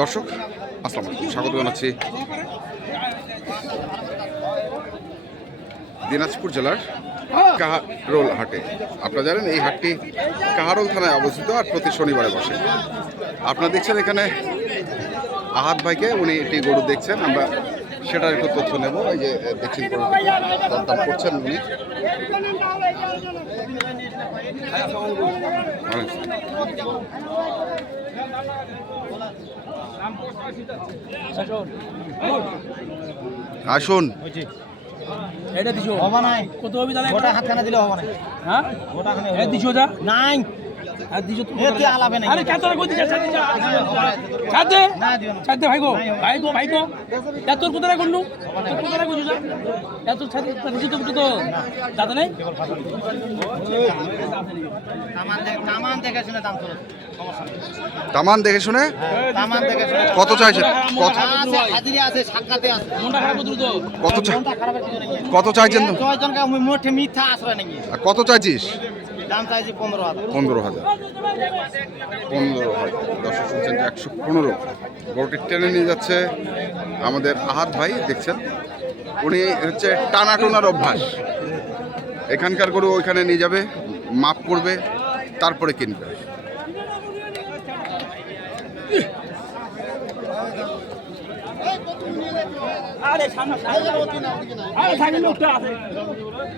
দর্শক, আসসালাম আলাইকুম। স্বাগত জানাচ্ছি দিনাজপুর জেলার কাহারোল হাটে। আপনারা জানেন, এই হাটটি কাহারোল থানায় অবস্থিত আর প্রতি শনিবারে বসে। আপনারা দেখছেন এখানে আহাত ভাইকে, উনি একটি গরু দেখছেন। আমরা সেটার একটু তথ্য নেব। এই যে দেখছেন গরুটি দাম করছেন উনি আসুন। এটা দিছো? হবা নাই। কত হবে তাহলে গোটা হাতখানা দিলে হবা নাই। হ্যাঁ? গোটা খানে দিছো যা। নাই। তো তামান দেখে শুনে কত চাইছে কত? চাইছেন? কত চাইছিস? দাম চাইছি পনেরো হাজার। পনেরো হাজার। পনেরো হাজার। দর্শক শুনছেন একশো পনেরো। গরুটি টেনে নিয়ে যাচ্ছে আমাদের আহাত ভাই দেখছেন? উনি হচ্ছে টানা টোনার অভ্যাস। এখানকার গরু ওইখানে নিয়ে যাবে মাপ করবে তারপরে কিনবে। আরে সামনে আরে থাকি লোকটা আছে।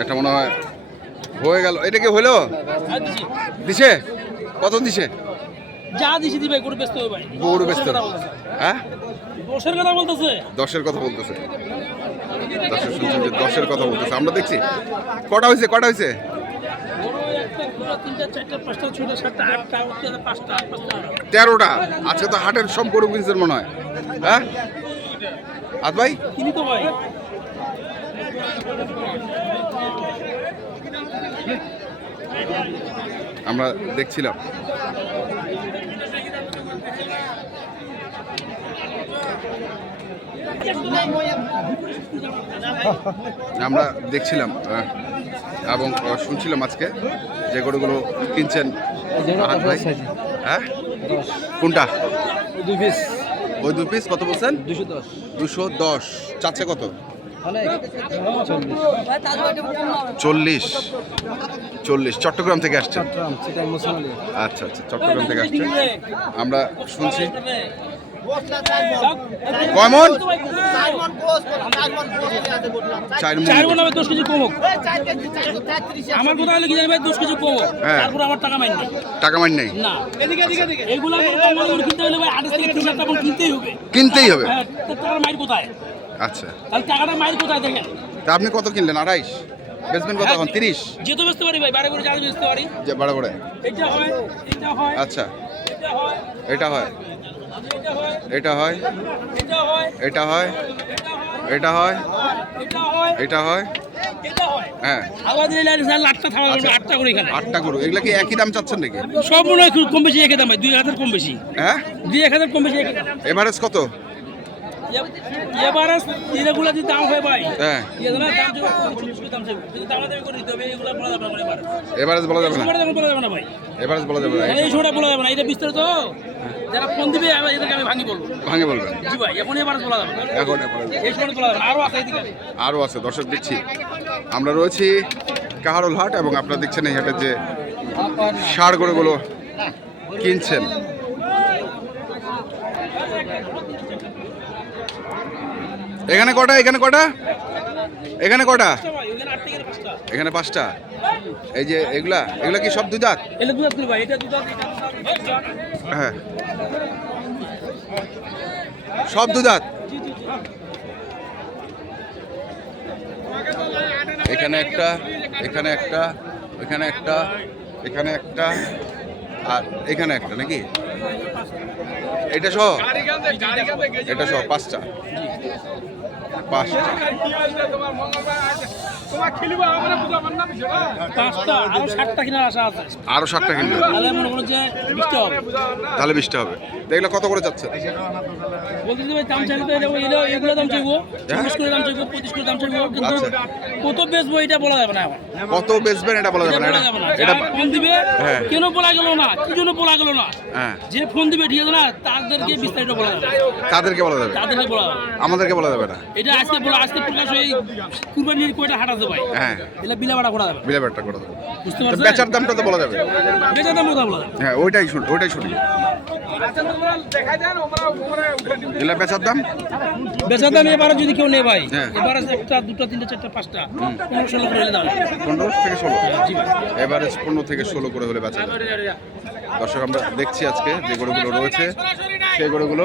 এটা মনে হয় হয়ে গেল। এটা কি হলো? দিছি। কত দিছে? যা দিছি দিবে করে ব্যস্ত হবে ভাই। গরু ব্যস্ত। হ্যাঁ বসের কথা বলতেছে। দশের কথা বলতেছে। দশের শুনছেন যে দশের কথা বলতেছে। আমরা দেখছি। কটা হয়েছে? কটা হয়েছে? তেরোটা। আজকে তো হাটের সব গরু কিনছেন মনে হয়। হ্যাঁ? আজ ভাই? আমরা দেখছিলাম। আমরা দেখছিলাম এবং শুনছিলাম আজকে যে গরুগুলো কিনছেন হ্যাঁ? কোনটা? ওই দু পিস কত বলছেন? দুশো দশ। দুশো দশ। চাচ্ছে কত? চল্লিশ। চল্লিশ। চট্টগ্রাম থেকে মুসলালি আচ্ছা আচ্ছা চট্টগ্রাম থেকে আসছেন। আমরা শুনছি। আমার কথা হলে কি জানি ভাই দশ কেজি কমুক। হ্যাঁ। তারপর আমার টাকা মাইন নাই। টাকা মাইন নেই? না। এগুলা কিনতে হলে ভাই আঠাশ থেকে তিন হাজার টাকা কিনতেই হবে। কিনতেই হবে? হ্যাঁ কোথায়? আচ্ছা। তাহলে টাকাটা কোথায় দেখেন? তা আপনি কত কিনলেন? আড়াইশ। বেচবেন কত হ্যাঁ, এখন? তিরিশ? বেচতে পারি ভাই বাড়ে বেচতে পারি। যে বাড়ে এটা আচ্ছা। হয় এটা হয় আচ্ছা। এটা হয়। এটা হয়। এটা হয়। এটা হয়। এটা হয়। হ্যাঁ। আটটা আচ্ছা। আটটা করে। আটটা কি একই দাম চাচ্ছেন নাকি? সব মনে হয় কম বেশি একই দাম হয় দুই হাজার কম বেশি। হ্যাঁ? দুই এক হাজার কম বেশি এভারেজ কত? এবারে এগুলো যদি দাম হয় ভাই হ্যাঁ। এগুলো যদি বলা যাবে না এবার। এভারেজ বলা যাবে না। সময়টা দাম বলা যাবে না ভাই। এভারেজ বলা যাবে না। এই সময়টা বলা যাবে না এটা বিস্তারিত। যারা ফোন দিবে এদেরকে আমি ভাঙি বলব। ভাঙে বলবেন। জি ভাই এখন এবার বলা যাবে এখন এভারেজ এই সময়টা বলা যাবে না। আরও আছে এদিকে। আরও আছে দর্শক দিচ্ছি আমরা রয়েছি কাহারুল হাট এবং আপনারা দেখছেন এই হাটের যে সার গরুগুলো কিনছেন। এখানে কটা এখানে কটা? এখানে কটা? এখানে পাঁচটা। এই যে এগুলা এগুলা কি সব দুই দাঁত এলে দুধ করে ভাই এটা দুধ এটা দুধ হ্যাঁ। সব দুধাত এখানে একটা এখানে একটা এখানে একটা এখানে একটা আর এখানে একটা নাকি? এটা সহ? এটা পাঁচটা পাঁচটা। পাঁচটা। আরও সাতটা কিনবে তাহলে বৃষ্টি হবে। দেখলে কত করে যাচ্ছে? হ্যাঁ। আচ্ছা। এটা ফোন দিবে হ্যাঁ। কেন না? জন্য না? হ্যাঁ। যে ফোন দিবে না? তাদেরকে বলা যাবে তাদেরকে বলা যাবে তাদেরকে আমাদেরকে বলা যাবে না। এটা আজকে আজকে প্রকাশ হয়ে কুরবানির কয়টা হাট হাঁটাতে ভাই। হ্যাঁ। এটা বিলাবাড়া করা যাবে বিলে ব্যাটটা করে দেবো। বুঝতে পারছেন? বেচার দামটা তো বলা যাবে। বেচার দাম বলা যাবে। হ্যাঁ ওইটাই শুনি ওইটাই শুনি। এগুলা বেচার দাম? বেচার দাম এবারে যদি কেউ নেয় ভাই হ্যাঁ। এবারে একটা দুটো তিনটা চারটা পাঁচটা পনেরো ষোলো করে হলে দাম। পনেরো থেকে ষোলো? এভারেজ পনেরো থেকে ষোলো করে হলে বেচা যাবে। দর্শক আমরা দেখছি আজকে যে গরুগুলো রয়েছে সেই গরুগুলো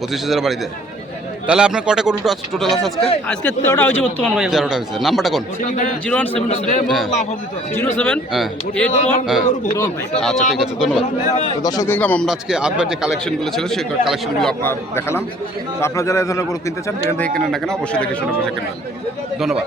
পঁচিশ হাজার বাড়িতে। তাহলে আপনার কটা গরু টোটাল আছে আজকে? আজকে তেরোটা হয়েছে বর্তমান ভাই তেরোটা হয়েছে। নাম্বারটা কোন? জিরো ওয়ান সেভেন হ্যাঁ। Zero seven. হ্যাঁ। এইট হ্যাঁ। আচ্ছা ঠিক আছে ধন্যবাদ। তো দর্শক দেখলাম আমরা আজকে আটবার যে কালেকশনগুলো ছিল সেই কালেকশনগুলো আপনার দেখালাম। তো আপনারা যারা এই ধরনের গরু কিনতে চান যেখান থেকে কেনেন না কেন অবশ্যই দেখে শুনে বুঝে কেনেন ধন্যবাদ।